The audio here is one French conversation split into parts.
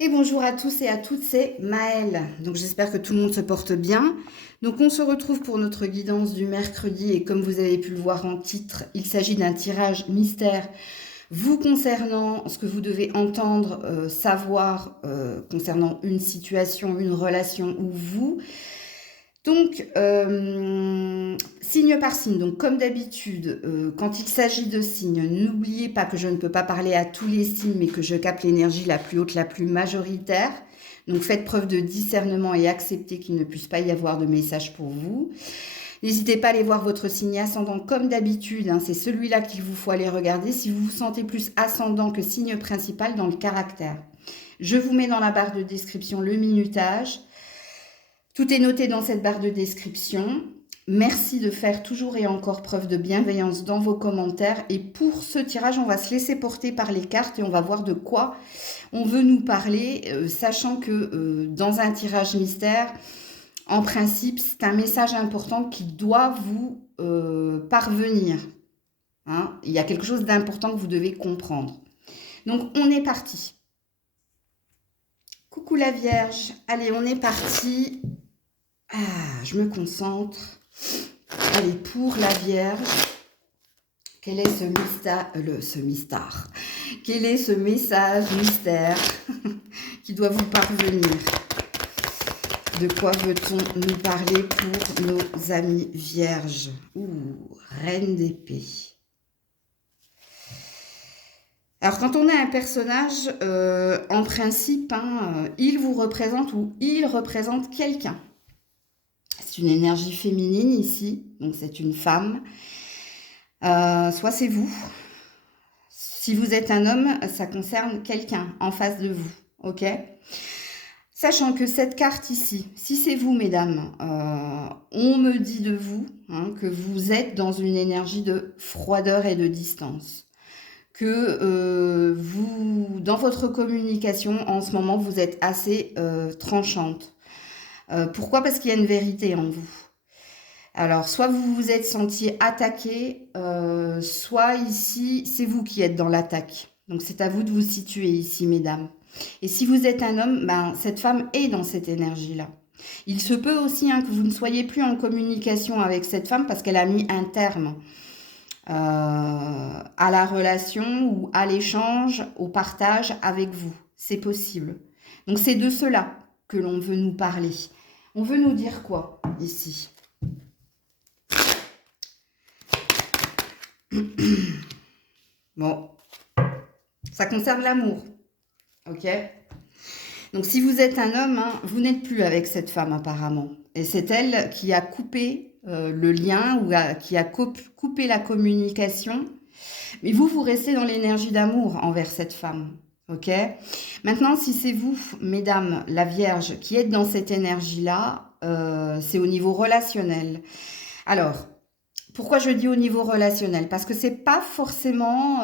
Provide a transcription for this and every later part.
Et bonjour à tous et à toutes, c'est Maëlle. Donc j'espère que tout le monde se porte bien. Donc on se retrouve pour notre guidance du mercredi et comme vous avez pu le voir en titre, il s'agit d'un tirage mystère vous concernant ce que vous devez entendre, savoir concernant une situation, une relation ou vous. Donc, signe par signe, donc comme d'habitude, quand il s'agit de signes, n'oubliez pas que je ne peux pas parler à tous les signes, mais que je capte l'énergie la plus haute, la plus majoritaire. Donc faites preuve de discernement et acceptez qu'il ne puisse pas y avoir de message pour vous. N'hésitez pas à aller voir votre signe ascendant comme d'habitude, hein, c'est celui-là qu'il vous faut aller regarder si vous vous sentez plus ascendant que signe principal dans le caractère. Je vous mets dans la barre de description le minutage. Tout est noté dans cette barre de description. Merci de faire toujours et encore preuve de bienveillance dans vos commentaires. Et pour ce tirage, on va se laisser porter par les cartes et on va voir de quoi on veut nous parler, sachant que dans un tirage mystère, en principe, c'est un message important qui doit vous parvenir. Hein. Il y a quelque chose d'important que vous devez comprendre. Donc, on est parti. Coucou la Vierge. Allez, on est parti. Je me concentre. Allez, pour la Vierge, quel est ce mystère, quel est ce message mystère qui doit vous parvenir? De quoi veut-on nous parler pour nos amis vierges? Reine d'épée. Alors, quand on a un personnage, en principe, il vous représente ou il représente quelqu'un. C'est une énergie féminine ici, donc c'est une femme. Soit c'est vous. Si vous êtes un homme, ça concerne quelqu'un en face de vous, ok? Sachant que cette carte ici, si c'est vous, mesdames, on me dit de vous que vous êtes dans une énergie de froideur et de distance. Que vous, dans votre communication, en ce moment, vous êtes assez tranchante. Pourquoi? Parce qu'il y a une vérité en vous. Alors, soit vous vous êtes senti attaqué, soit ici, c'est vous qui êtes dans l'attaque. Donc, c'est à vous de vous situer ici, mesdames. Et si vous êtes un homme, cette femme est dans cette énergie-là. Il se peut aussi que vous ne soyez plus en communication avec cette femme parce qu'elle a mis un terme à la relation ou à l'échange, au partage avec vous. C'est possible. Donc, c'est de cela que l'on veut nous parler. On veut nous dire quoi ici? Bon, ça concerne l'amour, ok? Donc si vous êtes un homme, vous n'êtes plus avec cette femme apparemment. Et c'est elle qui a coupé le lien ou qui a coupé la communication. Mais vous restez dans l'énergie d'amour envers cette femme, ok? Maintenant, si c'est vous, mesdames, la Vierge, qui êtes dans cette énergie-là, c'est au niveau relationnel. Alors, pourquoi je dis au niveau relationnel? Parce que c'est pas forcément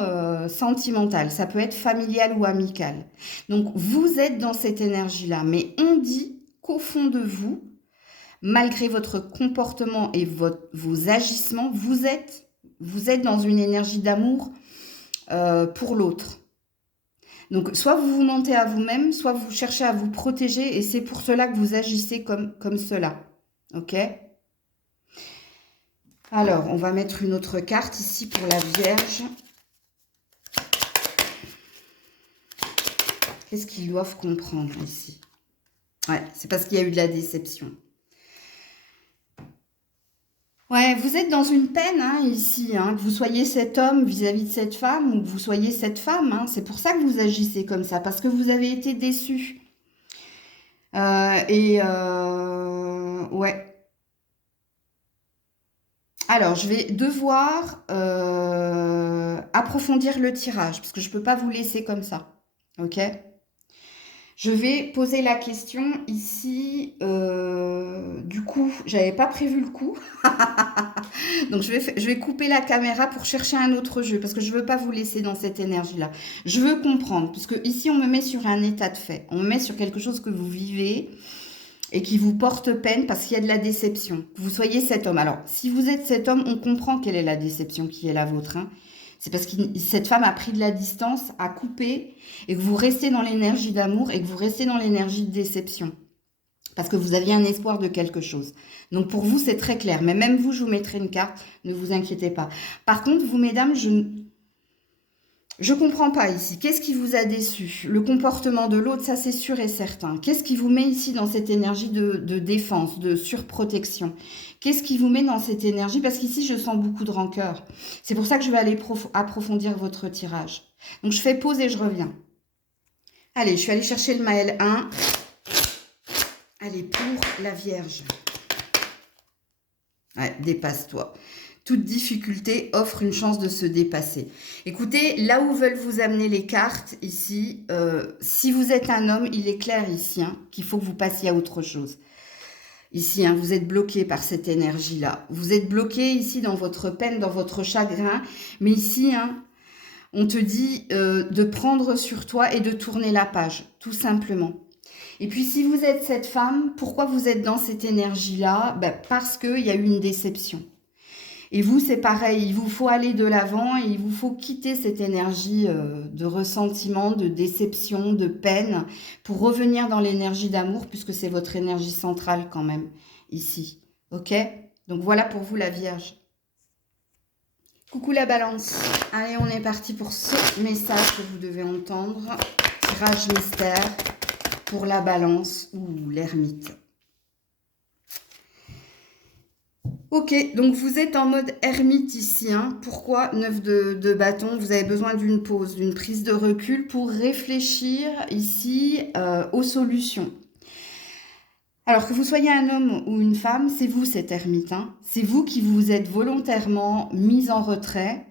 sentimental, ça peut être familial ou amical. Donc vous êtes dans cette énergie-là, mais on dit qu'au fond de vous, malgré votre comportement et vos agissements, vous êtes dans une énergie d'amour pour l'autre. Donc soit vous vous mentez à vous-même, soit vous cherchez à vous protéger et c'est pour cela que vous agissez comme cela. Ok? Alors, on va mettre une autre carte ici pour la Vierge. Qu'est-ce qu'ils doivent comprendre ici? Ouais, c'est parce qu'il y a eu de la déception. Ouais, vous êtes dans une peine ici, que vous soyez cet homme vis-à-vis de cette femme ou que vous soyez cette femme. C'est pour ça que vous agissez comme ça, parce que vous avez été déçus. Ouais. Alors, je vais devoir approfondir le tirage, parce que je ne peux pas vous laisser comme ça. Ok? Je vais poser la question ici. Du coup, j'avais pas prévu le coup. Donc, je vais couper la caméra pour chercher un autre jeu, parce que je ne veux pas vous laisser dans cette énergie-là. Je veux comprendre, puisque ici, on me met sur un état de fait. On me met sur quelque chose que vous vivez et qui vous porte peine parce qu'il y a de la déception. Que vous soyez cet homme. Alors, si vous êtes cet homme, on comprend quelle est la déception qui est la vôtre. C'est parce que cette femme a pris de la distance, a coupé, et que vous restez dans l'énergie d'amour et que vous restez dans l'énergie de déception. Parce que vous aviez un espoir de quelque chose. Donc pour vous, c'est très clair. Mais même vous, je vous mettrai une carte, ne vous inquiétez pas. Par contre, vous, mesdames, je comprends pas ici. Qu'est-ce qui vous a déçu? Le comportement de l'autre, ça c'est sûr et certain. Qu'est-ce qui vous met ici dans cette énergie de défense, de surprotection? Qu'est-ce qui vous met dans cette énergie? Parce qu'ici, je sens beaucoup de rancœur. C'est pour ça que je vais aller approfondir votre tirage. Donc je fais pause et je reviens. Allez, je suis allée chercher le Maël 1. Allez, pour la Vierge. Ouais, dépasse-toi. Toute difficulté offre une chance de se dépasser. Écoutez, là où veulent vous amener les cartes, ici, si vous êtes un homme, il est clair ici qu'il faut que vous passiez à autre chose. Ici, vous êtes bloqué par cette énergie-là. Vous êtes bloqué ici dans votre peine, dans votre chagrin. Mais ici, on te dit de prendre sur toi et de tourner la page, tout simplement. Et puis, si vous êtes cette femme, pourquoi vous êtes dans cette énergie-là? Parce qu'il y a eu une déception. Et vous, c'est pareil, il vous faut aller de l'avant et il vous faut quitter cette énergie de ressentiment, de déception, de peine, pour revenir dans l'énergie d'amour, puisque c'est votre énergie centrale quand même, ici. Ok? Donc voilà pour vous la Vierge. Coucou la Balance. Allez, on est parti pour ce message que vous devez entendre. Tirage mystère pour la Balance ou l'ermite. Ok, donc vous êtes en mode ermite ici. Pourquoi 9 de bâton? Vous avez besoin d'une pause, d'une prise de recul pour réfléchir ici aux solutions. Alors que vous soyez un homme ou une femme, c'est vous cet ermite. C'est vous qui vous êtes volontairement mis en retrait,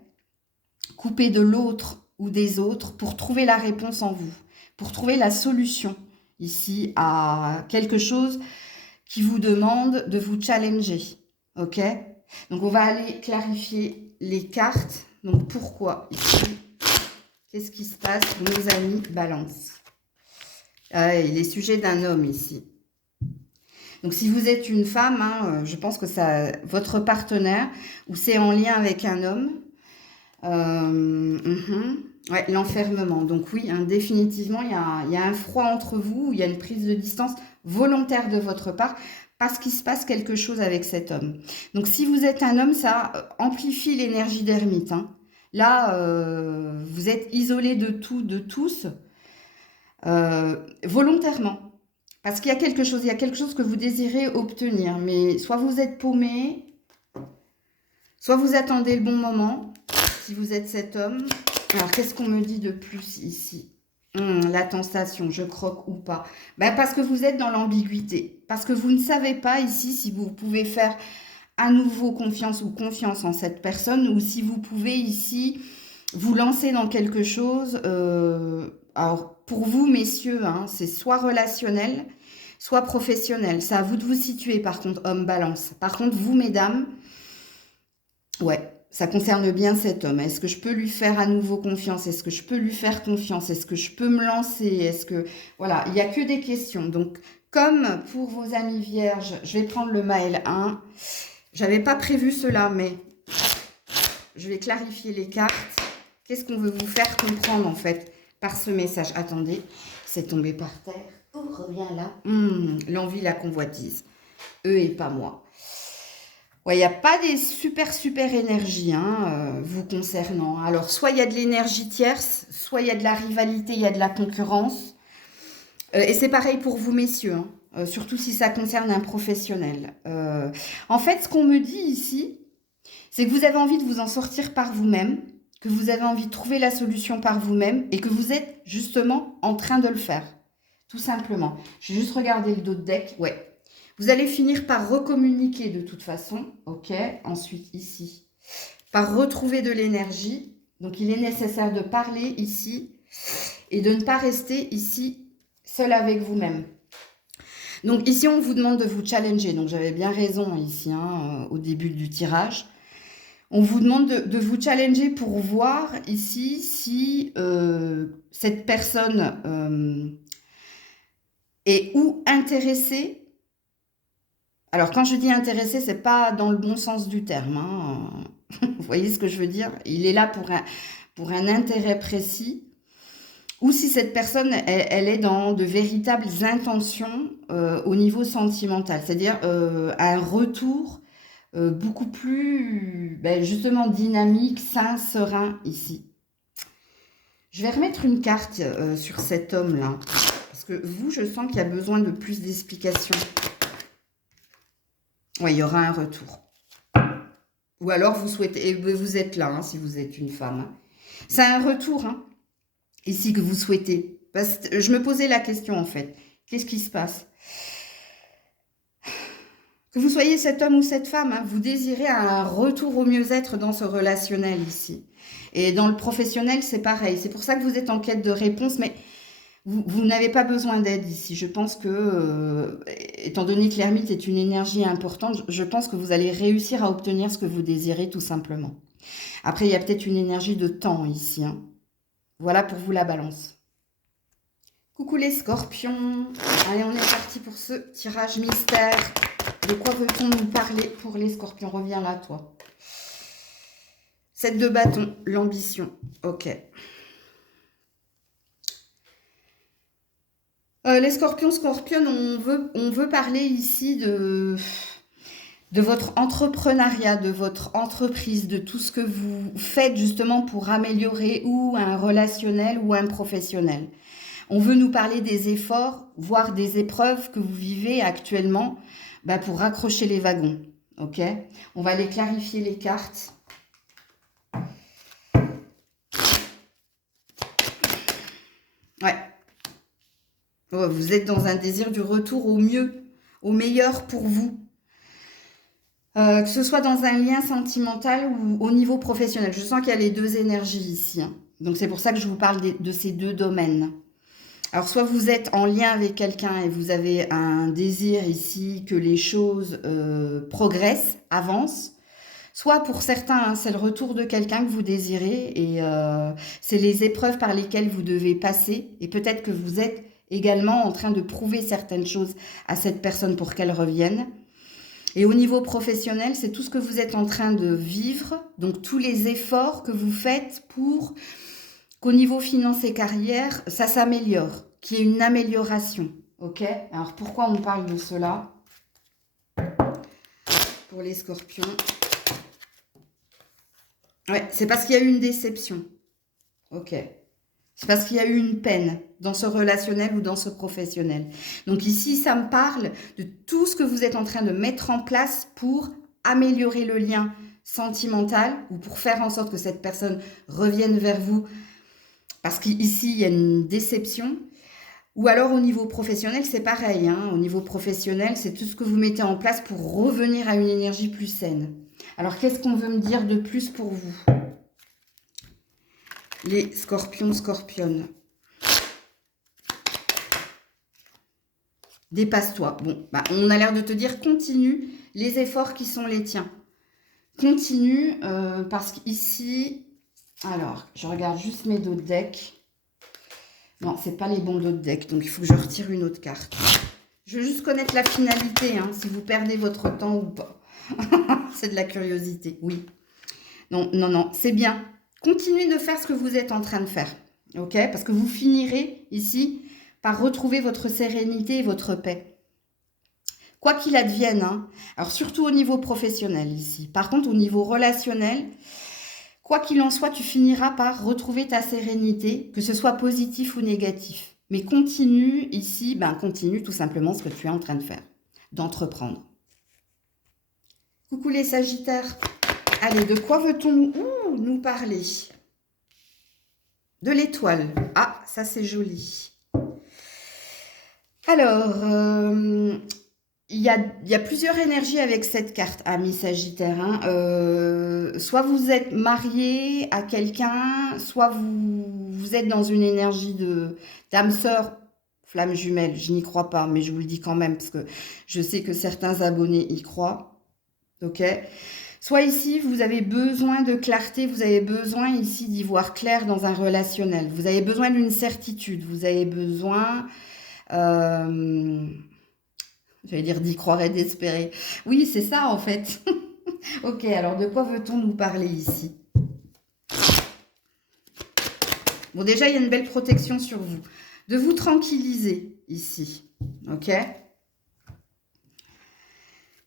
coupé de l'autre ou des autres pour trouver la réponse en vous, pour trouver la solution ici à quelque chose qui vous demande de vous challenger. Ok? Donc, on va aller clarifier les cartes. Donc, pourquoi ici? Qu'est-ce qui se passe pour nos amis Balance? Il est sujet d'un homme ici. Donc, si vous êtes une femme, je pense que ça, votre partenaire, ou c'est en lien avec un homme, ouais, l'enfermement. Donc oui, définitivement, il y a un froid entre vous, il y a une prise de distance volontaire de votre part, parce qu'il se passe quelque chose avec cet homme. Donc si vous êtes un homme, ça amplifie l'énergie d'ermite. Là, vous êtes isolé de tout, de tous, volontairement. Parce qu'il y a quelque chose que vous désirez obtenir. Mais soit vous êtes paumé, soit vous attendez le bon moment, si vous êtes cet homme. Alors, qu'est-ce qu'on me dit de plus ici? La tentation, je croque ou pas? Parce que vous êtes dans l'ambiguïté. Parce que vous ne savez pas ici si vous pouvez faire à nouveau confiance ou confiance en cette personne, ou si vous pouvez ici vous lancer dans quelque chose. Alors, pour vous, messieurs, c'est soit relationnel, soit professionnel. C'est à vous de vous situer, par contre, homme Balance. Par contre, vous, mesdames, ouais, ça concerne bien cet homme. Est-ce que je peux lui faire à nouveau confiance? Est-ce que je peux lui faire confiance? Est-ce que je peux me lancer? Est-ce que... Voilà, il n'y a que des questions. Donc, comme pour vos amis vierges, je vais prendre le Maël 1. J'avais pas prévu cela, mais je vais clarifier les cartes. Qu'est-ce qu'on veut vous faire comprendre, en fait, par ce message? Attendez, c'est tombé par terre. Oh, reviens là. L'envie, la convoitise. Eux et pas moi. Ouais, il n'y a pas des super énergies vous concernant. Alors, soit il y a de l'énergie tierce, soit il y a de la rivalité, il y a de la concurrence. Et c'est pareil pour vous, messieurs, surtout si ça concerne un professionnel. En fait, ce qu'on me dit ici, c'est que vous avez envie de vous en sortir par vous-même, que vous avez envie de trouver la solution par vous-même et que vous êtes justement en train de le faire. Tout simplement. Je vais juste regarder le dos de deck. Ouais. Vous allez finir par recommuniquer de toute façon. Ok. Ensuite, ici, par retrouver de l'énergie. Donc, il est nécessaire de parler ici et de ne pas rester ici seul avec vous-même. Donc, ici, on vous demande de vous challenger. Donc, j'avais bien raison ici, au début du tirage. On vous demande de vous challenger pour voir ici si cette personne est ou intéressée. Alors, quand je dis intéressée, c'est pas dans le bon sens du terme. Vous voyez ce que je veux dire? Il est là pour un intérêt précis. Ou si cette personne, elle est dans de véritables intentions au niveau sentimental. C'est-à-dire un retour beaucoup plus, ben, justement, dynamique, sain, serein ici. Je vais remettre une carte sur cet homme-là. Parce que vous, je sens qu'il y a besoin de plus d'explications. Oui, il y aura un retour. Ou alors vous souhaitez, et vous êtes là, hein, si vous êtes une femme. C'est un retour, hein, ici que vous souhaitez. Parce que je me posais la question en fait. Qu'est-ce qui se passe? Que vous soyez cet homme ou cette femme, hein, vous désirez un retour au mieux-être dans ce relationnel ici. Et dans le professionnel, c'est pareil. C'est pour ça que vous êtes en quête de réponse, mais vous n'avez pas besoin d'aide ici. Je pense que, étant donné que l'ermite est une énergie importante, je pense que vous allez réussir à obtenir ce que vous désirez tout simplement. Après, il y a peut-être une énergie de temps ici, hein. Voilà pour vous la balance. Coucou les scorpions. Allez, on est parti pour ce tirage mystère. De quoi veut-on nous parler pour les scorpions? Reviens là, toi. 7 de bâton, l'ambition. Ok. Les scorpions, scorpionnes, on veut parler ici de votre entrepreneuriat, de votre entreprise, de tout ce que vous faites justement pour améliorer ou un relationnel ou un professionnel. On veut nous parler des efforts, voire des épreuves que vous vivez actuellement bah, pour raccrocher les wagons. Ok? On va aller clarifier les cartes. Ouais. Oh, vous êtes dans un désir du retour au mieux, au meilleur pour vous. Que ce soit dans un lien sentimental ou au niveau professionnel. Je sens qu'il y a les deux énergies ici, hein. Donc c'est pour ça que je vous parle de ces deux domaines. Alors soit vous êtes en lien avec quelqu'un et vous avez un désir ici que les choses progressent, avancent. Soit pour certains, hein, c'est le retour de quelqu'un que vous désirez et c'est les épreuves par lesquelles vous devez passer. Et peut-être que vous êtes également en train de prouver certaines choses à cette personne pour qu'elle revienne. Et au niveau professionnel, c'est tout ce que vous êtes en train de vivre, donc tous les efforts que vous faites pour qu'au niveau finance et carrière, ça s'améliore, qu'il y ait une amélioration. Ok? Alors pourquoi on parle de cela? Pour les scorpions. Ouais, c'est parce qu'il y a eu une déception. Ok. C'est parce qu'il y a eu une peine dans ce relationnel ou dans ce professionnel. Donc ici, ça me parle de tout ce que vous êtes en train de mettre en place pour améliorer le lien sentimental ou pour faire en sorte que cette personne revienne vers vous. Parce qu'ici, il y a une déception. Ou alors au niveau professionnel, c'est pareil, hein. Au niveau professionnel, c'est tout ce que vous mettez en place pour revenir à une énergie plus saine. Alors, qu'est-ce qu'on veut me dire de plus pour vous? Les scorpions, scorpionnes. Dépasse-toi. Bon, bah, on a l'air de te dire continue les efforts qui sont les tiens. Continue parce qu'ici... Alors, je regarde juste mes dos de deck. Non, c'est pas les bons dos de deck, donc il faut que je retire une autre carte. Je veux juste connaître la finalité, hein, si vous perdez votre temps ou pas. C'est de la curiosité, oui. Non, non, non, c'est bien. Continuez de faire ce que vous êtes en train de faire, ok? Parce que vous finirez ici par retrouver votre sérénité et votre paix. Quoi qu'il advienne, hein, alors surtout au niveau professionnel ici. Par contre, au niveau relationnel, quoi qu'il en soit, tu finiras par retrouver ta sérénité, que ce soit positif ou négatif. Mais continue ici, ben continue tout simplement ce que tu es en train de faire, d'entreprendre. Coucou les Sagittaires. Allez, de quoi veut-on nous parler? De l'étoile. Ah, ça c'est joli. Alors, il y a plusieurs énergies avec cette carte, amis Sagittaires, hein. Soit vous êtes marié à quelqu'un, soit vous êtes dans une énergie d'âme sœur, flamme jumelle. Je n'y crois pas, mais je vous le dis quand même, parce que je sais que certains abonnés y croient. Ok? Soit ici, vous avez besoin de clarté, vous avez besoin ici d'y voir clair dans un relationnel. Vous avez besoin d'une certitude, vous avez besoin... j'allais dire d'y croire et d'espérer. Oui, c'est ça en fait. Ok, alors de quoi veut-on nous parler ici? Bon, déjà, il y a une belle protection sur vous. De vous tranquilliser ici. Ok?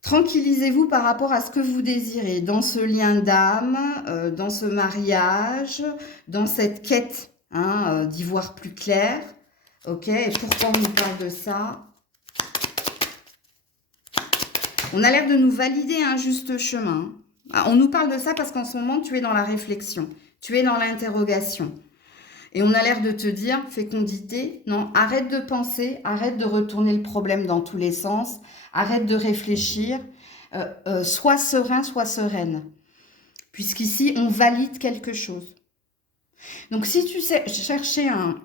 Tranquillisez-vous par rapport à ce que vous désirez dans ce lien d'âme, dans ce mariage, dans cette quête d'y voir plus clair. Ok? Et pourquoi on nous parle de ça? On a l'air de nous valider un juste chemin. Ah, on nous parle de ça parce qu'en ce moment, tu es dans la réflexion. Tu es dans l'interrogation. Et on a l'air de te dire, fécondité, non, arrête de penser, arrête de retourner le problème dans tous les sens, arrête de réfléchir, sois serein, sois sereine. Puisqu'ici, on valide quelque chose. Donc, si tu sais chercher un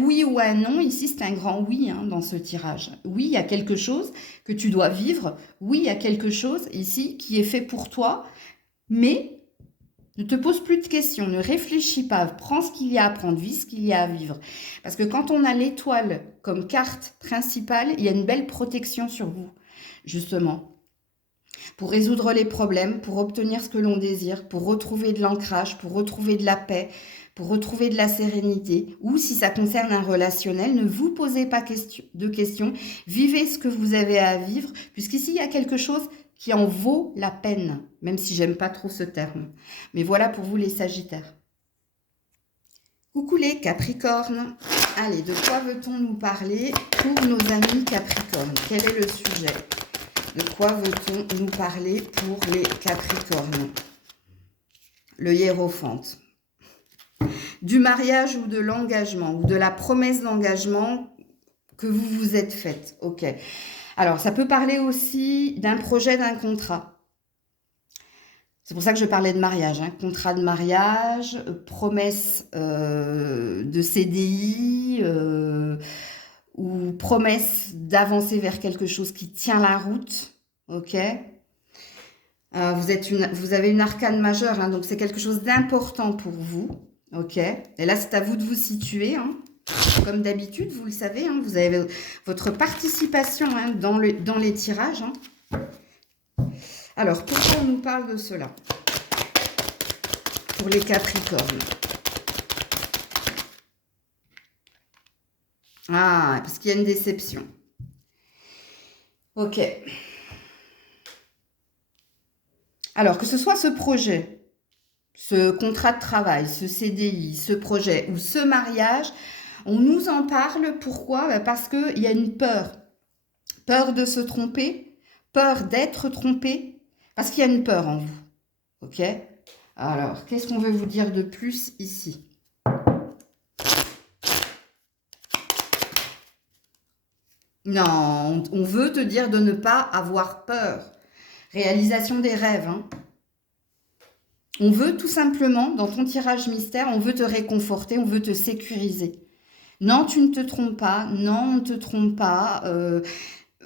oui ou un non, ici, c'est un grand oui dans ce tirage. Oui, il y a quelque chose que tu dois vivre. Oui, il y a quelque chose ici qui est fait pour toi, mais ne te pose plus de questions, ne réfléchis pas, prends ce qu'il y a à prendre, vis ce qu'il y a à vivre. Parce que quand on a l'étoile comme carte principale, il y a une belle protection sur vous, justement. Pour résoudre les problèmes, pour obtenir ce que l'on désire, pour retrouver de l'ancrage, pour retrouver de la paix, pour retrouver de la sérénité. Ou si ça concerne un relationnel, ne vous posez pas de questions, vivez ce que vous avez à vivre, puisqu'ici, il y a quelque chose qui en vaut la peine, même si j'aime pas trop ce terme. Mais voilà pour vous les Sagittaires. Coucou les Capricornes. Allez, de quoi veut-on nous parler pour nos amis Capricornes? Quel est le sujet? De quoi veut-on nous parler pour les Capricornes? Le hiérophante. Du mariage ou de l'engagement, ou de la promesse d'engagement que vous vous êtes faite. Ok. Alors, ça peut parler aussi d'un projet, d'un contrat. C'est pour ça que je parlais de mariage. Contrat de mariage, promesse de CDI, ou promesse d'avancer vers quelque chose qui tient la route. Ok. Vous avez une arcane majeure, donc c'est quelque chose d'important pour vous. Ok. Et là, c'est à vous de vous situer. Comme d'habitude, vous le savez, vous avez votre participation dans les tirages. Alors, pourquoi on nous parle de cela? Pour les Capricornes. Ah, parce qu'il y a une déception. Ok. Alors, que ce soit ce projet, ce contrat de travail, ce CDI, ce projet ou ce mariage, on nous en parle. Pourquoi? Parce qu'il y a une peur. Peur de se tromper, peur d'être trompé, parce qu'il y a une peur en vous. Ok? Alors, qu'est-ce qu'on veut vous dire de plus ici? Non, on veut te dire de ne pas avoir peur. Réalisation des rêves. On veut tout simplement, dans ton tirage mystère, on veut te réconforter, on veut te sécuriser. Non, tu ne te trompes pas. Non, on ne te trompe pas.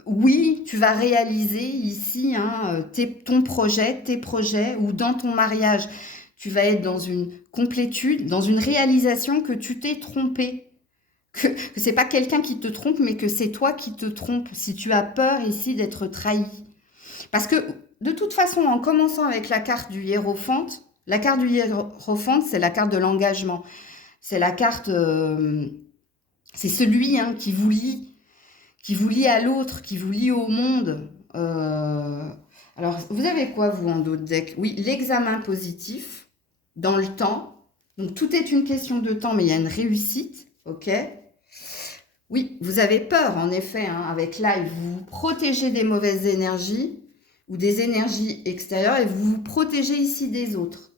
Oui, tu vas réaliser ici ton projet, tes projets, ou dans ton mariage, tu vas être dans une complétude, dans une réalisation que tu t'es trompé. Que ce n'est pas quelqu'un qui te trompe, mais que c'est toi qui te trompes. Si tu as peur ici d'être trahi. Parce que de toute façon, en commençant avec la carte du hiérophante, c'est la carte de l'engagement. C'est la carte, c'est celui qui vous lie à l'autre, qui vous lie au monde. Alors, vous avez quoi, vous, en dos de deck? Oui, l'examen positif, dans le temps. Donc, tout est une question de temps, mais il y a une réussite, ok? Oui, vous avez peur, en effet, avec Live. Vous vous protégez des mauvaises énergies ou des énergies extérieures et vous vous protégez ici des autres.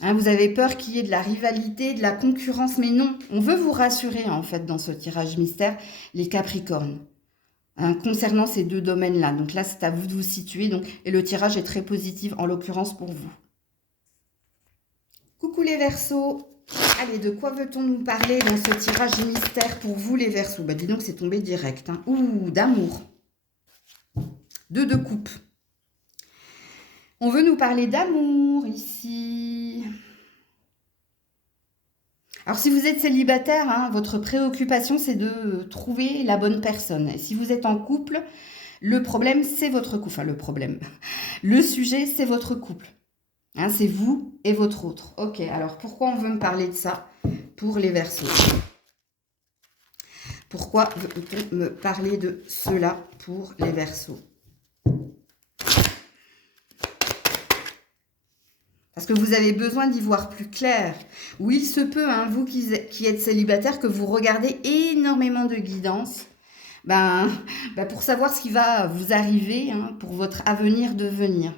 Vous avez peur qu'il y ait de la rivalité, de la concurrence, mais non, on veut vous rassurer en fait dans ce tirage mystère, les Capricornes, concernant ces deux domaines-là. Donc là, c'est à vous de vous situer, et le tirage est très positif en l'occurrence pour vous. Coucou les Verseaux. Allez, de quoi veut-on nous parler dans ce tirage mystère pour vous les Verseaux? Bah dis donc, c'est tombé direct. Ouh, d'amour. 2 de coupe. On veut nous parler d'amour ici. Alors, si vous êtes célibataire, votre préoccupation, c'est de trouver la bonne personne. Et si vous êtes en couple, Le problème, c'est votre couple. Enfin, le problème. Le sujet, c'est votre couple. Hein, c'est vous et votre autre. Ok, alors pourquoi on veut me parler de ça pour les Verseaux? Pourquoi veut-on me parler de cela pour les Verseaux? Parce que vous avez besoin d'y voir plus clair. Ou il se peut, hein, vous qui êtes célibataire, que vous regardez énormément de guidance pour savoir ce qui va vous arriver, hein, pour votre avenir devenir.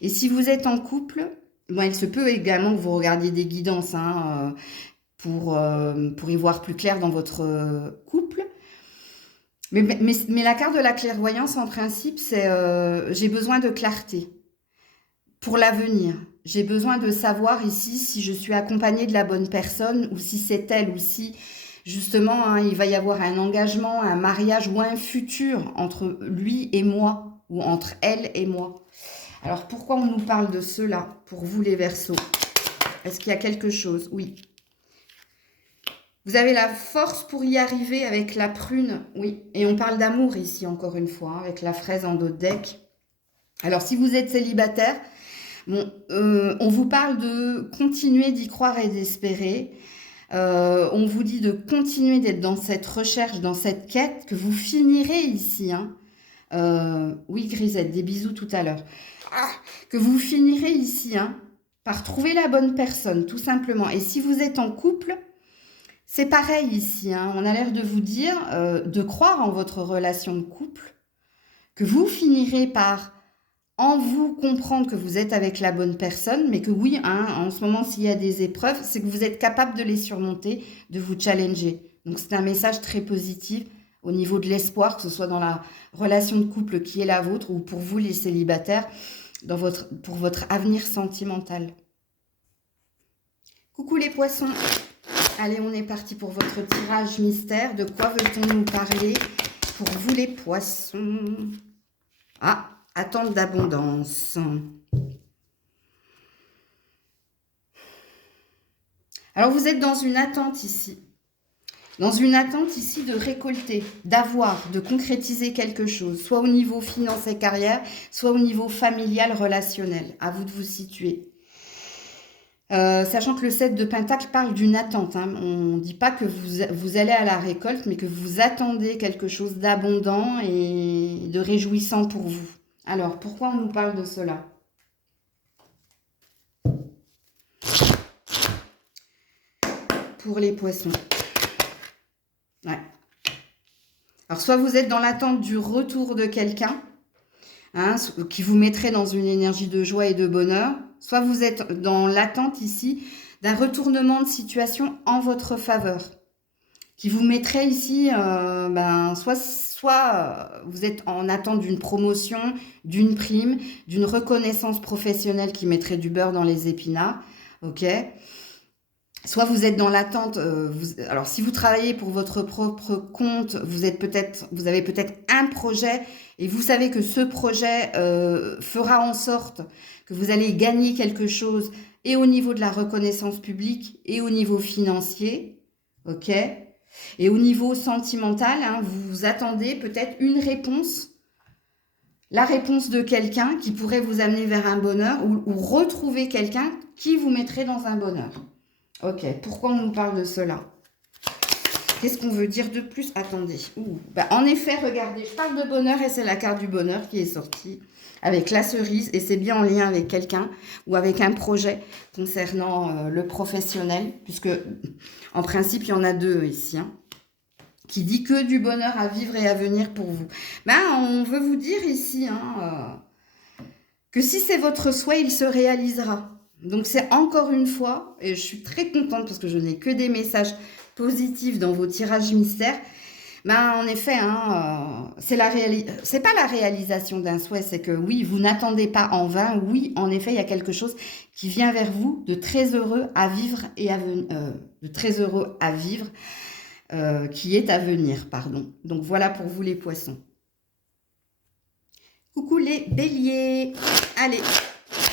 Et si vous êtes en couple, il se peut également que vous regardiez des guidances, hein, pour y voir plus clair dans votre couple. Mais la carte de la clairvoyance, en principe, c'est j'ai besoin de clarté pour l'avenir. J'ai besoin de savoir ici si je suis accompagnée de la bonne personne ou si c'est elle, ou si justement hein, il va y avoir un engagement, un mariage ou un futur entre lui et moi ou entre elle et moi. Alors pourquoi on nous parle de cela pour vous les Verseaux? Est-ce qu'il y a quelque chose? Oui. Vous avez la force pour y arriver avec la prune, oui. Et on parle d'amour ici, encore une fois, hein, avec la fraise en dos de deck. Alors, si vous êtes célibataire, on vous parle de continuer d'y croire et d'espérer. On vous dit de continuer d'être dans cette recherche, dans cette quête, que vous finirez ici. Hein. Oui, Grisette, des bisous tout à l'heure. Que vous finirez ici hein, par trouver la bonne personne, tout simplement. Et si vous êtes en couple... C'est pareil ici, hein. On a l'air de vous dire, de croire en votre relation de couple, que vous finirez par en vous comprendre que vous êtes avec la bonne personne, mais que oui, hein, en ce moment, s'il y a des épreuves, c'est que vous êtes capable de les surmonter, de vous challenger. Donc c'est un message très positif au niveau de l'espoir, que ce soit dans la relation de couple qui est la vôtre, ou pour vous les célibataires, pour votre avenir sentimental. Coucou les poissons! Allez, on est parti pour votre tirage mystère. De quoi veut-on nous parler pour vous les poissons? Ah, attente d'abondance. Alors, vous êtes dans une attente ici. Dans une attente ici de récolter, d'avoir, de concrétiser quelque chose. Soit au niveau finance et carrière, soit au niveau familial, relationnel. À vous de vous situer. Sachant que le 7 de Pentacle parle d'une attente. Hein. On ne dit pas que vous allez à la récolte, mais que vous attendez quelque chose d'abondant et de réjouissant pour vous. Alors, pourquoi on nous parle de cela? Pour les poissons. Ouais. Alors, soit vous êtes dans l'attente du retour de quelqu'un, hein, qui vous mettrait dans une énergie de joie et de bonheur, soit vous êtes dans l'attente ici d'un retournement de situation en votre faveur, qui vous mettrait ici, soit vous êtes en attente d'une promotion, d'une prime, d'une reconnaissance professionnelle qui mettrait du beurre dans les épinards, ok. Soit vous êtes dans l'attente, alors si vous travaillez pour votre propre compte, vous avez peut-être un projet et vous savez que ce projet fera en sorte que vous allez gagner quelque chose et au niveau de la reconnaissance publique et au niveau financier, ok? Et au niveau sentimental, hein, vous attendez peut-être une réponse, la réponse de quelqu'un qui pourrait vous amener vers un bonheur ou retrouver quelqu'un qui vous mettrait dans un bonheur. Ok, pourquoi on nous parle de cela? Qu'est-ce qu'on veut dire de plus? Attendez. En effet, regardez, je parle de bonheur et c'est la carte du bonheur qui est sortie avec la cerise et c'est bien en lien avec quelqu'un ou avec un projet concernant le professionnel, puisque en principe, il y en a deux ici, hein, qui dit que du bonheur à vivre et à venir pour vous. On veut vous dire ici que si c'est votre souhait, il se réalisera. Donc c'est encore une fois, et je suis très contente parce que je n'ai que des messages positifs dans vos tirages mystères, en effet, hein, c'est pas la réalisation d'un souhait, c'est que oui, vous n'attendez pas en vain, oui, en effet, il y a quelque chose qui vient vers vous de très heureux à vivre qui est à venir, pardon. Donc voilà pour vous les poissons. Coucou les béliers, allez.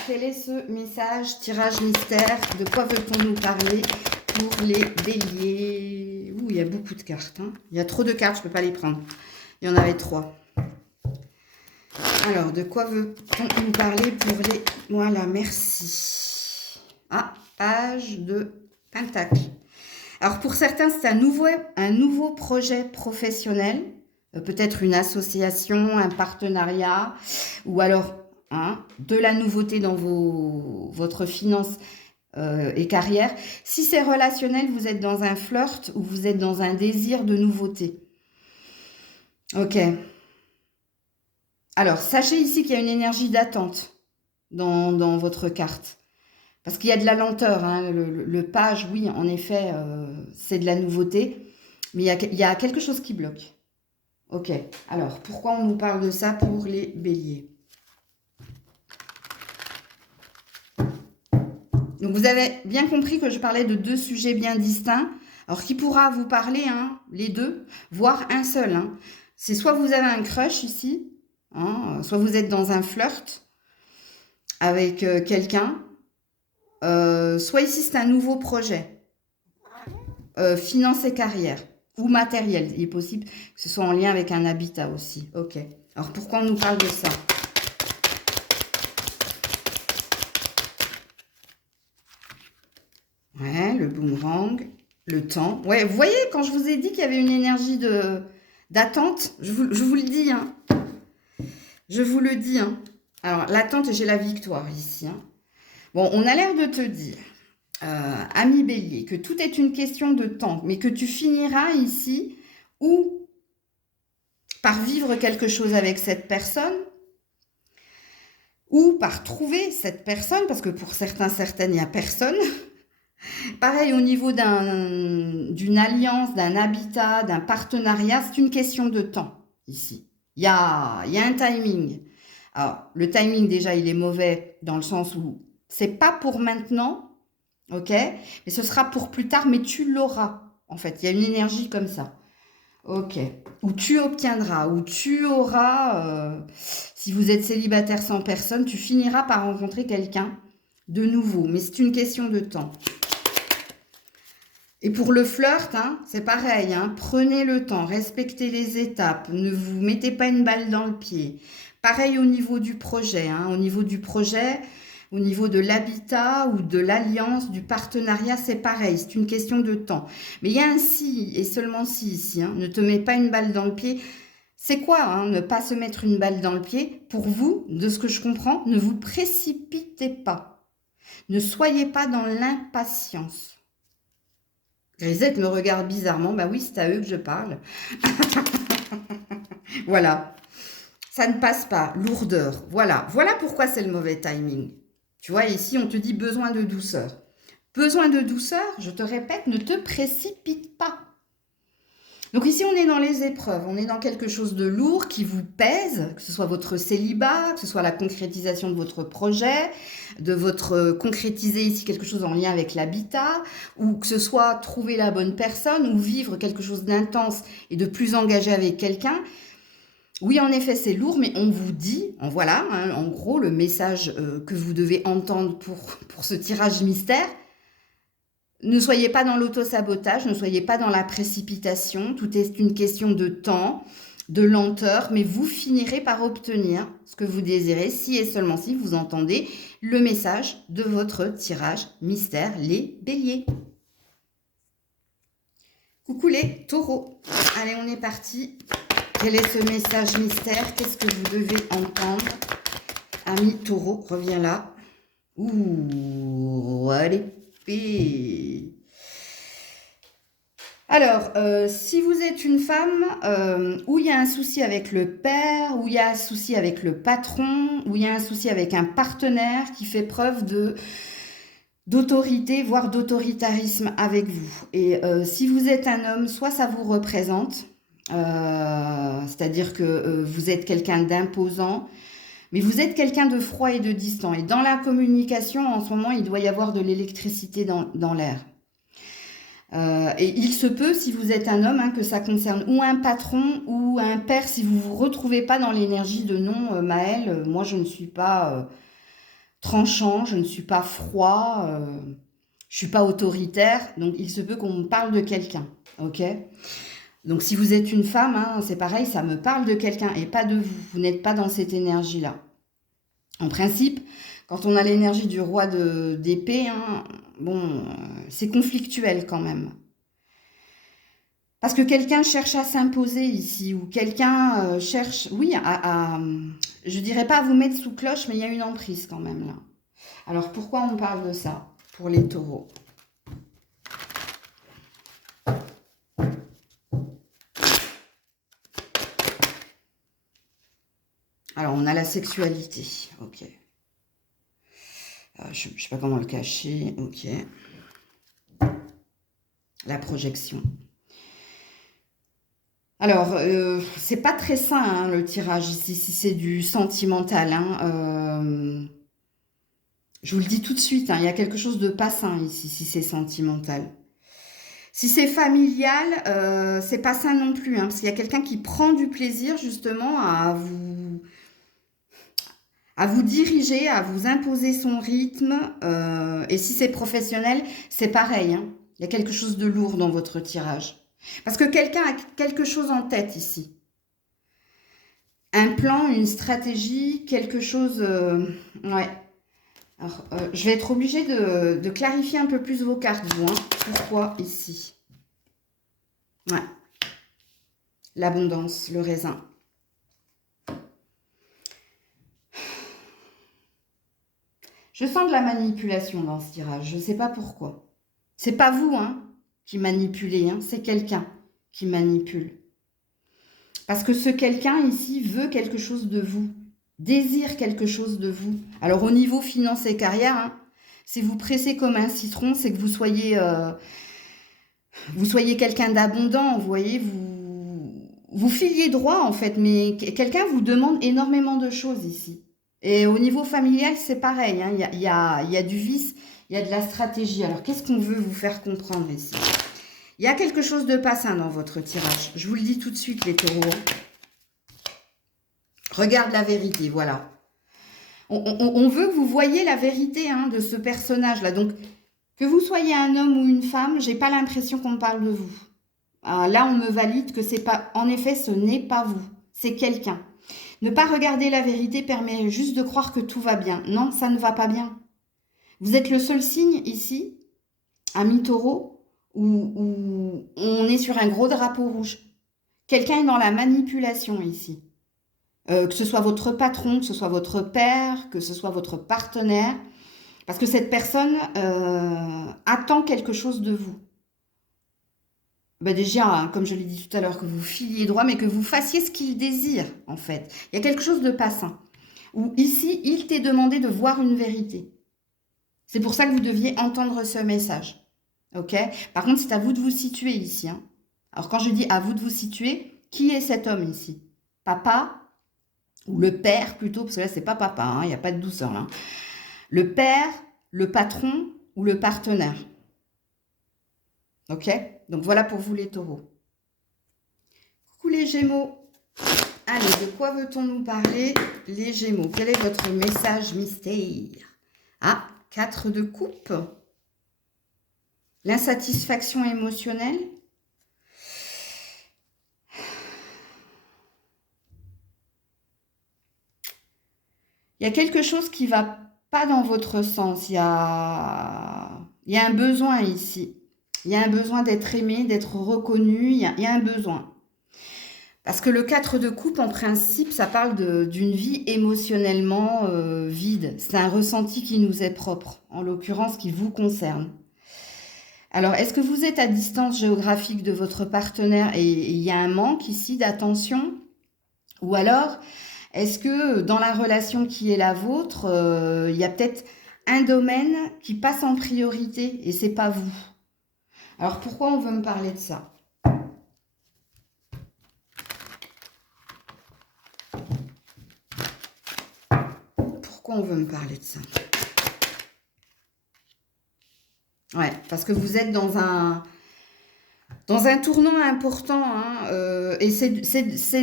Quel est ce message, tirage mystère? De quoi veut-on nous parler pour les béliers? Il y a beaucoup de cartes. Hein. Il y a trop de cartes, je ne peux pas les prendre. Il y en avait 3. Alors, de quoi veut-on nous parler pour les... Voilà, merci. Ah, page de Pentacle. Alors, pour certains, c'est un nouveau projet professionnel, peut-être une association, un partenariat, ou alors de la nouveauté dans votre finance et carrière. Si c'est relationnel, vous êtes dans un flirt ou vous êtes dans un désir de nouveauté. Ok. Alors, sachez ici qu'il y a une énergie d'attente dans votre carte. Parce qu'il y a de la lenteur. Hein. Le page, oui, en effet, c'est de la nouveauté. Mais il y a quelque chose qui bloque. Ok. Alors, pourquoi on nous parle de ça pour les béliers? Donc, vous avez bien compris que je parlais de deux sujets bien distincts. Alors, qui pourra vous parler, les deux, voire un seul. C'est soit vous avez un crush ici, soit vous êtes dans un flirt avec quelqu'un, soit ici c'est un nouveau projet, finance et carrière, ou matériel. Il est possible que ce soit en lien avec un habitat aussi. Ok. Alors, pourquoi on nous parle de ça? Ouais, le boomerang, le temps. Ouais, vous voyez, quand je vous ai dit qu'il y avait une énergie d'attente, je vous le dis, Je vous le dis, Alors, l'attente, j'ai la victoire ici, Bon, on a l'air de te dire, ami bélier, que tout est une question de temps, mais que tu finiras ici ou par vivre quelque chose avec cette personne, ou par trouver cette personne, parce que pour certains, certaines, il n'y a personne. Pareil, au niveau d'une alliance, d'un habitat, d'un partenariat, c'est une question de temps, ici. Il y a un timing. Alors, le timing, déjà, il est mauvais dans le sens où c'est pas pour maintenant, ok? Mais ce sera pour plus tard, mais tu l'auras, en fait. Il y a une énergie comme ça. Ok. Où tu obtiendras, où tu auras, si vous êtes célibataire sans personne, tu finiras par rencontrer quelqu'un de nouveau. Mais c'est une question de temps. Et pour le flirt, c'est pareil. Prenez le temps, respectez les étapes, ne vous mettez pas une balle dans le pied. Pareil au niveau du projet. Au niveau du projet, au niveau de l'habitat ou de l'alliance, du partenariat, c'est pareil. C'est une question de temps. Mais il y a un si et seulement si ici. Ne te mets pas une balle dans le pied. C'est quoi, ne pas se mettre une balle dans le pied? Pour vous, de ce que je comprends, ne vous précipitez pas. Ne soyez pas dans l'impatience. Grisette me regarde bizarrement. Bah oui, c'est à eux que je parle. Voilà. Ça ne passe pas. Lourdeur. Voilà. Voilà pourquoi c'est le mauvais timing. Tu vois, ici, on te dit besoin de douceur. Besoin de douceur, je te répète, ne te précipite pas. Donc ici, on est dans les épreuves. On est dans quelque chose de lourd qui vous pèse, que ce soit votre célibat, que ce soit la concrétisation de votre projet, de votre concrétiser ici quelque chose en lien avec l'habitat, ou que ce soit trouver la bonne personne, ou vivre quelque chose d'intense et de plus engagé avec quelqu'un. Oui, en effet, c'est lourd, mais on vous dit, voilà, en gros, le message que vous devez entendre pour ce tirage mystère. Ne soyez pas dans l'auto-sabotage, ne soyez pas dans la précipitation. Tout est une question de temps, de lenteur, mais vous finirez par obtenir ce que vous désirez si et seulement si vous entendez le message de votre tirage mystère, les béliers. Coucou les taureaux. Allez, on est parti. Quel est ce message mystère? Qu'est-ce que vous devez entendre? Ami taureau, reviens là. Ouh, allez. Alors, si vous êtes une femme où il y a un souci avec le père, où il y a un souci avec le patron, où il y a un souci avec un partenaire qui fait preuve d'autorité, voire d'autoritarisme avec vous. Et si vous êtes un homme, soit ça vous représente, c'est-à-dire que vous êtes quelqu'un d'imposant, mais vous êtes quelqu'un de froid et de distant. Et dans la communication, en ce moment, il doit y avoir de l'électricité dans l'air. Et il se peut, si vous êtes un homme, que ça concerne ou un patron ou un père, si vous ne vous retrouvez pas dans l'énergie de non, Maëlle, moi je ne suis pas tranchant, je ne suis pas froid, je ne suis pas autoritaire, donc il se peut qu'on me parle de quelqu'un, ok? Donc si vous êtes une femme, hein, c'est pareil, ça me parle de quelqu'un et pas de vous. Vous n'êtes pas dans cette énergie-là. En principe, quand on a l'énergie du roi d'épée, hein, bon, c'est conflictuel quand même. Parce que quelqu'un cherche à s'imposer ici, ou quelqu'un cherche, oui, je dirais pas à vous mettre sous cloche, mais il y a une emprise quand même là. Alors pourquoi on parle de ça pour les taureaux? Alors on a la sexualité, ok. Je ne sais pas comment le cacher, ok. La projection. Alors, c'est pas très sain hein, le tirage ici, si c'est du sentimental. Hein, je vous le dis tout de suite, hein, il y a quelque chose de pas sain ici, si c'est sentimental. Si c'est familial, c'est pas sain non plus, hein, parce qu'il y a quelqu'un qui prend du plaisir justement à vous diriger, à vous imposer son rythme. Et si c'est professionnel, c'est pareil. Hein, il y a quelque chose de lourd dans votre tirage. Parce que quelqu'un a quelque chose en tête ici. Un plan, une stratégie, quelque chose... ouais. Alors, je vais être obligée de clarifier un peu plus vos cartes, vous. Hein. Pourquoi ici? Ouais. L'abondance, le raisin. Je sens de la manipulation dans ce tirage. Je ne sais pas pourquoi. C'est pas vous, hein, qui manipulez. Hein, c'est quelqu'un qui manipule. Parce que ce quelqu'un ici veut quelque chose de vous, désire quelque chose de vous. Alors au niveau finance et carrière, hein, si vous pressez comme un citron, c'est que vous soyez quelqu'un d'abondant, vous voyez, vous filiez droit en fait, mais quelqu'un vous demande énormément de choses ici. Et au niveau familial, c'est pareil, hein, il y a du vice, il y a de la stratégie. Alors qu'est-ce qu'on veut vous faire comprendre ici? Il y a quelque chose de pas sain dans votre tirage. Je vous le dis tout de suite, les taureaux. Regarde la vérité, voilà. On veut que vous voyez la vérité hein, de ce personnage-là. Donc, que vous soyez un homme ou une femme, j'ai pas l'impression qu'on parle de vous. Là, on me valide que c'est pas... En effet, ce n'est pas vous. C'est quelqu'un. Ne pas regarder la vérité permet juste de croire que tout va bien. Non, ça ne va pas bien. Vous êtes le seul signe ici, ami taureau, où on est sur un gros drapeau rouge. Quelqu'un est dans la manipulation ici. Que ce soit votre patron, que ce soit votre père, que ce soit votre partenaire. Parce que cette personne attend quelque chose de vous. Ben déjà, hein, comme je l'ai dit tout à l'heure, que vous filiez droit, mais que vous fassiez ce qu'il désire, en fait. Il y a quelque chose de pas sain. Ou ici, il t'est demandé de voir une vérité. C'est pour ça que vous deviez entendre ce message. Ok? Par contre, c'est à vous de vous situer ici. Hein. Alors, quand je dis à vous de vous situer, qui est cet homme ici? Papa ou le père plutôt, parce que là, c'est pas papa, hein, il n'y a pas de douceur là. Le père, le patron ou le partenaire. Ok? Donc, voilà pour vous les taureaux. Coucou les gémeaux. Allez, de quoi veut-on nous parler, les gémeaux? Quel est votre message mystère? Ah, 4 de coupe. L'insatisfaction émotionnelle. Il y a quelque chose qui ne va pas dans votre sens. Il y a un besoin ici. Il y a un besoin d'être aimé, d'être reconnu. Il y a un besoin. Parce que le 4 de coupe, en principe, ça parle d'une vie émotionnellement vide. C'est un ressenti qui nous est propre, en l'occurrence qui vous concerne. Alors, est-ce que vous êtes à distance géographique de votre partenaire et il y a un manque ici d'attention? Ou alors, est-ce que dans la relation qui est la vôtre, il y a peut-être un domaine qui passe en priorité et c'est pas vous? Alors, pourquoi on veut me parler de ça? Pourquoi on veut me parler de ça? Ouais, parce que vous êtes dans un tournant important, hein, et c'est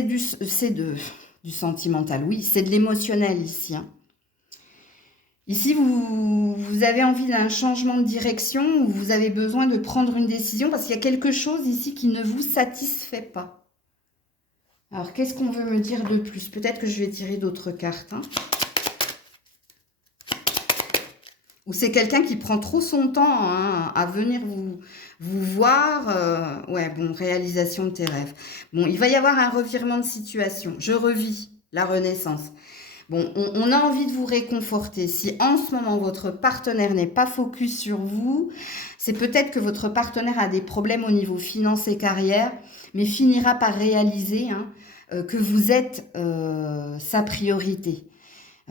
du sentimental, oui, c'est de l'émotionnel ici. Hein. Ici, vous avez envie d'un changement de direction ou vous avez besoin de prendre une décision parce qu'il y a quelque chose ici qui ne vous satisfait pas. Alors, qu'est-ce qu'on veut me dire de plus? Peut-être que je vais tirer d'autres cartes, hein. Ou c'est quelqu'un qui prend trop son temps, hein, à venir vous voir. Ouais, bon, réalisation de tes rêves. Bon, il va y avoir un revirement de situation. Je revis la renaissance. Bon, on a envie de vous réconforter. Si en ce moment, votre partenaire n'est pas focus sur vous, c'est peut-être que votre partenaire a des problèmes au niveau finance et carrière, mais finira par réaliser, hein, que vous êtes sa priorité.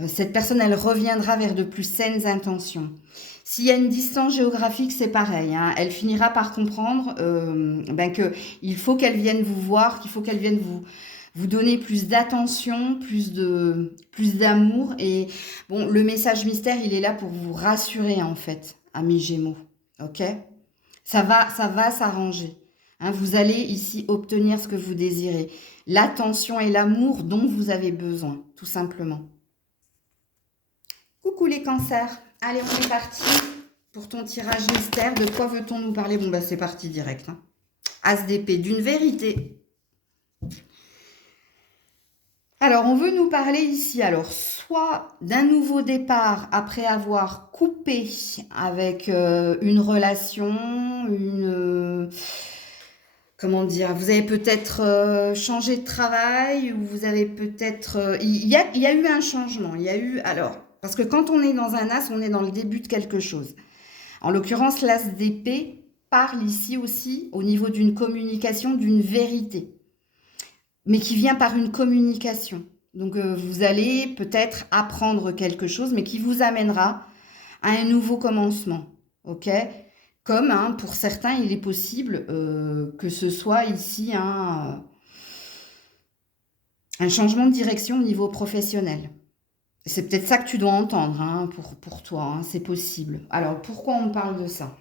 Cette personne, elle reviendra vers de plus saines intentions. S'il y a une distance géographique, c'est pareil, hein. Elle finira par comprendre qu'il faut qu'elle vienne vous voir, qu'il faut qu'elle vienne vous donner plus d'attention, plus d'amour. Et bon, le message mystère, il est là pour vous rassurer, en fait, amis Gémeaux. Ok? Ça va s'arranger. Hein, vous allez ici obtenir ce que vous désirez. L'attention et l'amour dont vous avez besoin, tout simplement. Coucou les cancers. Allez, on est parti pour ton tirage mystère. De quoi veut-on nous parler? Bon, bah c'est parti direct, hein. As d'épée, d'une vérité. Alors, on veut nous parler ici, alors, soit d'un nouveau départ après avoir coupé avec une relation, comment dire, vous avez peut-être changé de travail, ou vous avez peut-être... il y a eu un changement, il y a eu... Alors, parce que quand on est dans un as, on est dans le début de quelque chose. En l'occurrence, l'as d'épée parle ici aussi au niveau d'une communication, d'une vérité, mais qui vient par une communication. Donc, vous allez peut-être apprendre quelque chose, mais qui vous amènera à un nouveau commencement. Ok? Comme, hein, pour certains, il est possible que ce soit ici un changement de direction au niveau professionnel. C'est peut-être ça que tu dois entendre, hein, pour toi, hein, c'est possible. Alors, pourquoi on parle de ça?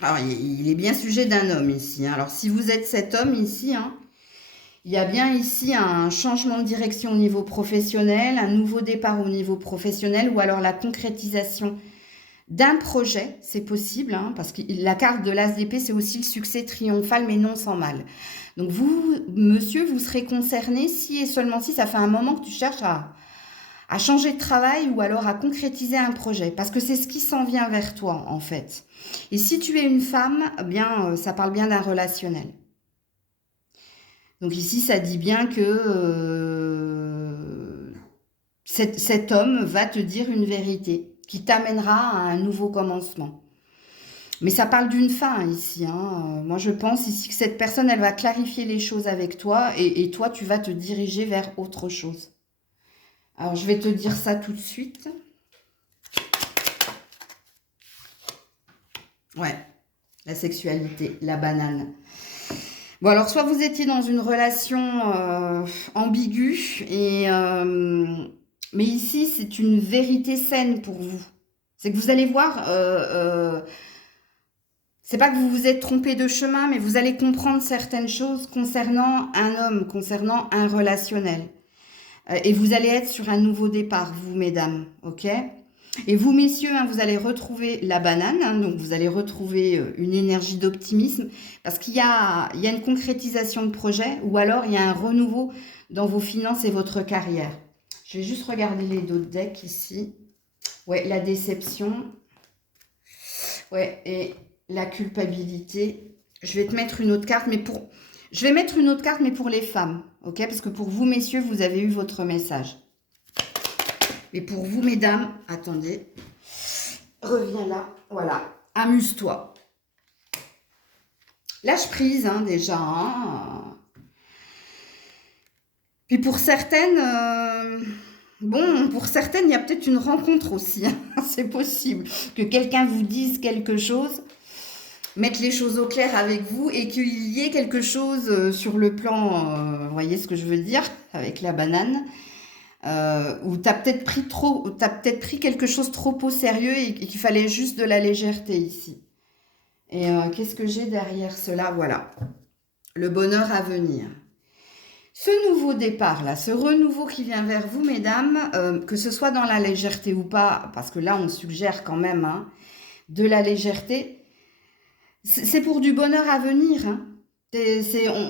Alors, il est bien sujet d'un homme ici, hein. Alors, si vous êtes cet homme ici, hein, il y a bien ici un changement de direction au niveau professionnel, un nouveau départ au niveau professionnel, ou alors la concrétisation d'un projet, c'est possible, hein, parce que la carte de l'as d'épée, c'est aussi le succès triomphal, mais non sans mal. Donc vous, monsieur, vous serez concerné si et seulement si ça fait un moment que tu cherches à changer de travail ou alors à concrétiser un projet, parce que c'est ce qui s'en vient vers toi, en fait. Et si tu es une femme, eh bien, ça parle bien d'un relationnel. Donc ici, ça dit bien que cet homme va te dire une vérité qui t'amènera à un nouveau commencement. Mais ça parle d'une fin ici, hein. Moi, je pense ici que cette personne, elle va clarifier les choses avec toi et toi, tu vas te diriger vers autre chose. Alors, je vais te dire ça tout de suite. Ouais, la sexualité, la banane. Bon, alors, soit vous étiez dans une relation ambiguë, mais ici, c'est une vérité saine pour vous. C'est que vous allez voir, c'est pas que vous vous êtes trompé de chemin, mais vous allez comprendre certaines choses concernant un homme, concernant un relationnel. Et vous allez être sur un nouveau départ, vous, mesdames, ok? Et vous, messieurs, hein, vous allez retrouver la banane, hein, donc vous allez retrouver une énergie d'optimisme, parce qu'il y a une concrétisation de projet, ou alors il y a un renouveau dans vos finances et votre carrière. Je vais juste regarder les d'autres decks ici. Ouais, la déception. Ouais, et la culpabilité. Je vais te mettre une autre carte, je vais mettre une autre carte, mais pour les femmes, ok? Parce que pour vous, messieurs, vous avez eu votre message. Et pour vous, mesdames, attendez, reviens là, voilà, amuse-toi. Lâche prise, hein, déjà, hein. Puis pour certaines, pour certaines, il y a peut-être une rencontre aussi, hein. C'est possible que quelqu'un vous dise quelque chose, mettre les choses au clair avec vous et qu'il y ait quelque chose sur le plan, vous voyez ce que je veux dire, avec la banane, où tu as peut-être pris quelque chose trop au sérieux et qu'il fallait juste de la légèreté ici. Et qu'est-ce que j'ai derrière cela? Voilà, le bonheur à venir. Ce nouveau départ, là, ce renouveau qui vient vers vous, mesdames, que ce soit dans la légèreté ou pas, parce que là, on suggère quand même hein, de la légèreté, c'est pour du bonheur à venir. Hein.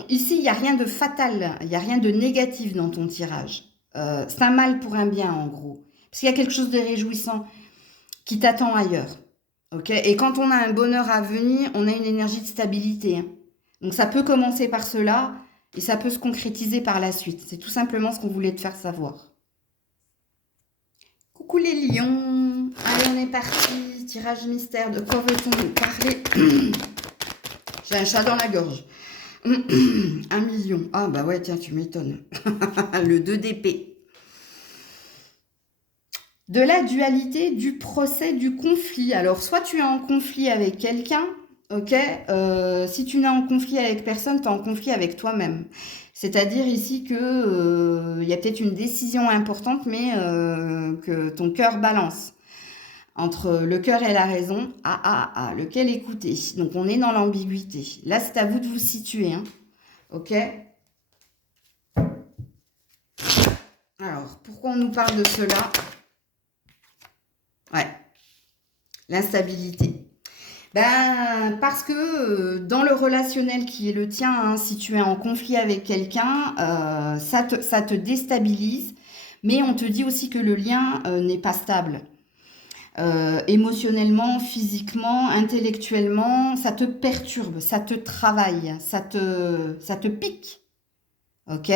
Ici, il n'y a rien de fatal, il n'y a rien de négatif dans ton tirage. C'est un mal pour un bien, en gros. Parce qu'il y a quelque chose de réjouissant qui t'attend ailleurs. Okay, et quand on a un bonheur à venir, on a une énergie de stabilité. Hein. Donc ça peut commencer par cela et ça peut se concrétiser par la suite. C'est tout simplement ce qu'on voulait te faire savoir. Coucou les lions. Allez, on est parti. Tirage mystère. De quoi veut-on nous parler? J'ai un chat dans la gorge. 1 million. Ah bah ouais, tiens, tu m'étonnes. Le 2 d'épée. De la dualité, du procès, du conflit. Alors, soit tu es en conflit avec quelqu'un, ok, si tu n'es en conflit avec personne, tu es en conflit avec toi-même. C'est-à-dire ici que y a peut-être une décision importante, mais que ton cœur balance. Entre le cœur et la raison, lequel écouter. Donc, on est dans l'ambiguïté. Là, c'est à vous de vous situer, hein, ok. Alors, pourquoi on nous parle de cela? Ouais, l'instabilité. Ben, parce que dans le relationnel qui est le tien, hein, si tu es en conflit avec quelqu'un, ça te déstabilise, mais on te dit aussi que le lien n'est pas stable. Émotionnellement, physiquement, intellectuellement, ça te perturbe, ça te travaille, ça te pique. Ok?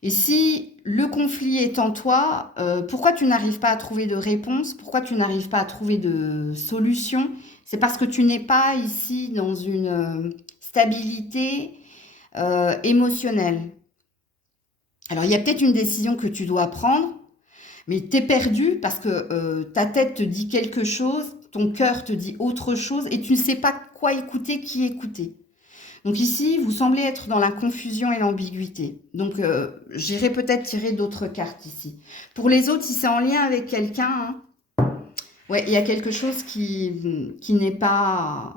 Et si le conflit est en toi, pourquoi tu n'arrives pas à trouver de réponse? Pourquoi tu n'arrives pas à trouver de solution? C'est parce que tu n'es pas ici dans une stabilité émotionnelle. Alors, il y a peut-être une décision que tu dois prendre, mais tu es perdu parce que ta tête te dit quelque chose, ton cœur te dit autre chose, et tu ne sais pas quoi écouter, qui écouter. Donc ici, vous semblez être dans la confusion et l'ambiguïté. Donc, j'irai peut-être tirer d'autres cartes ici. Pour les autres, si c'est en lien avec quelqu'un, hein, ouais, il y a quelque chose qui n'est pas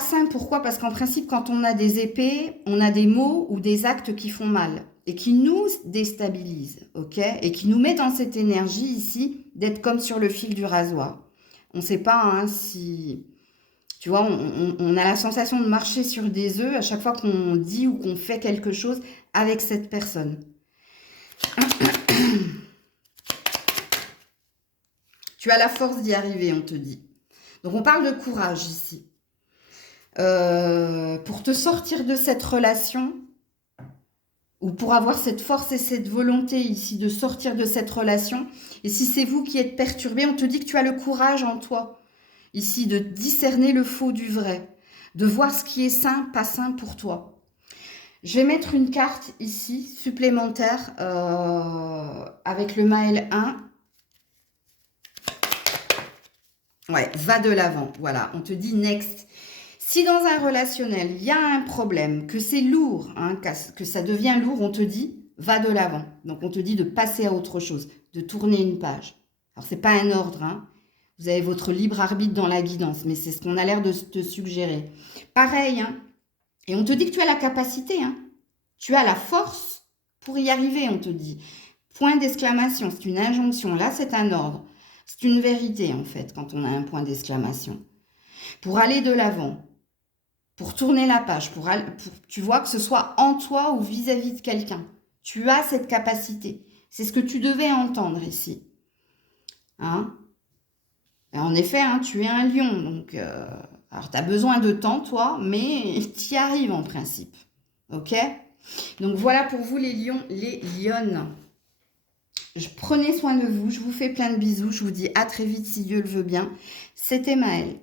sain. Pourquoi? Parce qu'en principe, quand on a des épées, on a des mots ou des actes qui font mal et qui nous déstabilisent, ok? Et qui nous met dans cette énergie ici d'être comme sur le fil du rasoir. On ne sait pas hein, si... Tu vois, on a la sensation de marcher sur des œufs à chaque fois qu'on dit ou qu'on fait quelque chose avec cette personne. Tu as la force d'y arriver, on te dit. Donc, on parle de courage ici. Pour te sortir de cette relation, ou pour avoir cette force et cette volonté ici de sortir de cette relation, et si c'est vous qui êtes perturbé, on te dit que tu as le courage en toi. Ici, de discerner le faux du vrai, de voir ce qui est sain, pas sain pour toi. Je vais mettre une carte ici, supplémentaire, avec le Maël 1. Ouais, va de l'avant, voilà, on te dit next. Si dans un relationnel, il y a un problème, que c'est lourd, hein, que ça devient lourd, on te dit, va de l'avant. Donc, on te dit de passer à autre chose, de tourner une page. Alors, c'est pas un ordre, hein. Vous avez votre libre arbitre dans la guidance, mais c'est ce qu'on a l'air de te suggérer. Pareil, hein, et on te dit que tu as la capacité, hein, tu as la force pour y arriver, on te dit. Point d'exclamation, c'est une injonction. Là, c'est un ordre. C'est une vérité, en fait, quand on a un point d'exclamation. Pour aller de l'avant, pour tourner la page, pour tu vois, que ce soit en toi ou vis-à-vis de quelqu'un. Tu as cette capacité. C'est ce que tu devais entendre ici. Hein? Et en effet, hein, tu es un lion, donc alors tu as besoin de temps, toi, mais tu y arrives en principe. Ok? Donc voilà pour vous les lions, les lionnes. Prenez soin de vous, je vous fais plein de bisous, je vous dis à très vite si Dieu le veut bien. C'était Maëlle.